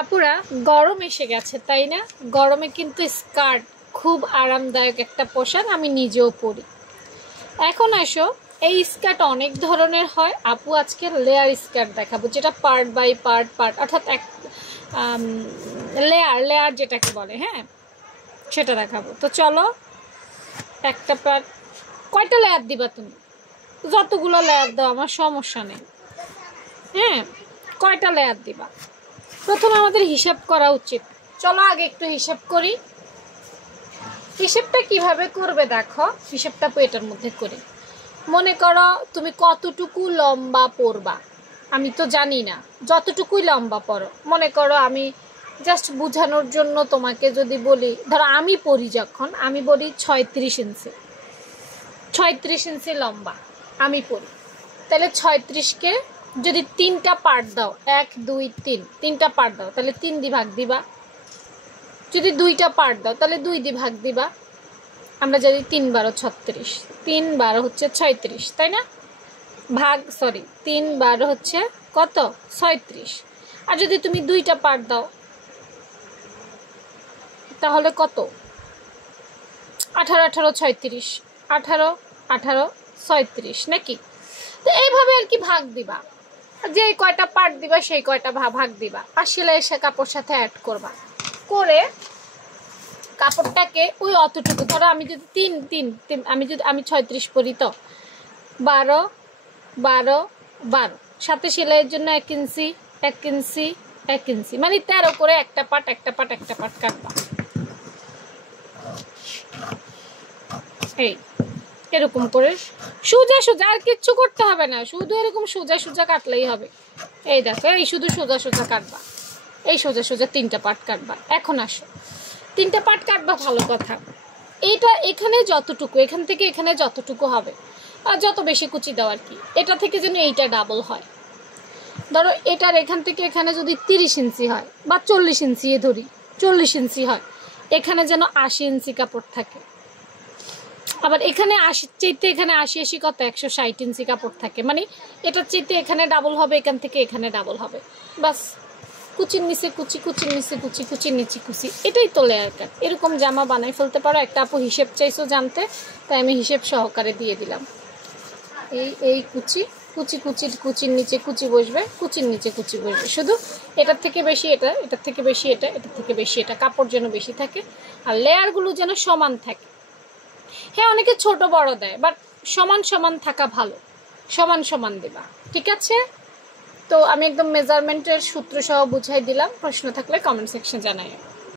আপুরা গরম এসে গেছে তাই না? গরমে কিন্তু স্কার্ট খুব আরামদায়ক একটা পোশাক, আমি নিজেও পরি। এখন আসো, এই স্কার্ট অনেক ধরনের হয়। আপু আজকে লেয়ার স্কার্ট দেখাবো, যেটা পার্ট বাই পার্ট পার্ট অর্থাৎ এক লেয়ার লেয়ার যেটাকে বলে, হ্যাঁ সেটা দেখাবো। তো চলো, একটা পার্ট কয়টা লেয়ার দিবা তুমি? যতগুলো লেয়ার দাও আমার সমস্যা নেই। হ্যাঁ, কয়টা লেয়ার দিবা? প্রথমে আমাদের হিসাব করা উচিত। চলো আগে একটু হিসাব করি। হিসাবটা কিভাবে করবে দেখো, হিসাবটা এটার মধ্যে করি। মনে করো তুমি কতটুকু লম্বা পরবা, আমি তো জানি না, যতটুকুই লম্বা পরো। মনে করো আমি জাস্ট বোঝানোর জন্য তোমাকে যদি বলি, ধরো আমি পরি, যখন আমি বলি 36 ইঞ্চি, 36 ইঞ্চি লম্বা আমি পরি, তাহলে 36কে যদি 3টা পার্ট দাও, 1 2 3, 3টা পার্ট দাও, তাহলে 3 দিয়ে ভাগ দিবা। যদি 2টা পার্ট দাও তাহলে 2 দিয়ে ভাগ দিবা। আমরা যদি 3 12 36, 3 12 হচ্ছে 36, তাই না? ভাগ 3 12 হচ্ছে কত? 36। আর যদি তুমি 2টা পার্ট দাও তাহলে কত? 18 18 36, 18 18 36 নাকি? তো এইভাবে আর কি ভাগ দিবা, যে কয়টা পার্ট দিবা সেই কয়টা ভাগ দিবা, আর সেলাই এসে কাপড় সাথে অ্যাড করবা। করে কাপড়টাকে ওই অতটুকু, ধরো আমি যদি 3 3 3 আমি 36 পরি, তো 12 12 12, সাথে সেলাইয়ের জন্য 1 ইঞ্চি 1 ইঞ্চি 1 ইঞ্চি, মানে 13 করে একটা পার্ট একটা পার্ট একটা পার্ট কাটবা। এই এরকম করে সোজা সোজা, আর কিচ্ছু করতে হবে না, শুধু এরকম সোজা সোজা কাটলেই হবে। এই দেখো, এই শুধু সোজা সোজা কাটবা, এই সোজা সোজা 3টা পার্ট কাটবা। এখন আসো, 3টা পার্ট কাটবা, ভালো কথা। এইটা এখানে যতটুকু, এখান থেকে এখানে যতটুকু হবে, আর যত বেশি কুচি দাও আর কি, এটা থেকে যেন এইটা ডাবল হয়। ধরো এটার এখান থেকে এখানে যদি 30 ইঞ্চি হয় বা 40 ইঞ্চি ধরি, 40 ইঞ্চি হয়, এখানে যেন 80 ইঞ্চি কাপড় থাকে। আবার এখানে 80 চাইতে এখানে 80 80 কত 160 ইঞ্চি কাপড় থাকে, মানে এটার চাইতে এখানে ডাবল হবে, এখান থেকে এখানে ডাবল হবে। বাস, কুচির নিচে কুচি, কুচির নিচে কুচি, কুচির নিচে কুচি, এটাই তো লেয়ার কাট। এরকম জামা বানাই ফেলতে পারো। একটা আপু হিসেব চাইছো জানতে, তাই আমি হিসেব সহকারে দিয়ে দিলাম। এই কুচি কুচি কুচির কুচির নিচে কুচি বসবে, কুচির নিচে কুচি বসবে। শুধু এটার থেকে বেশি এটা, এটার থেকে বেশি এটা, এটার থেকে বেশি এটা, কাপড় যেন বেশি থাকে আর লেয়ারগুলো যেন সমান থাকে। হ্যাঁ, অনেকে ছোট বড় দেয়, বাট সমান সমান থাকা ভালো, সমান সমান দেবা, ঠিক আছে? তো আমি একদম মেজারমেন্টের সূত্র সহ বুঝাই দিলাম। প্রশ্ন থাকলে কমেন্ট সেকশনে জানাই।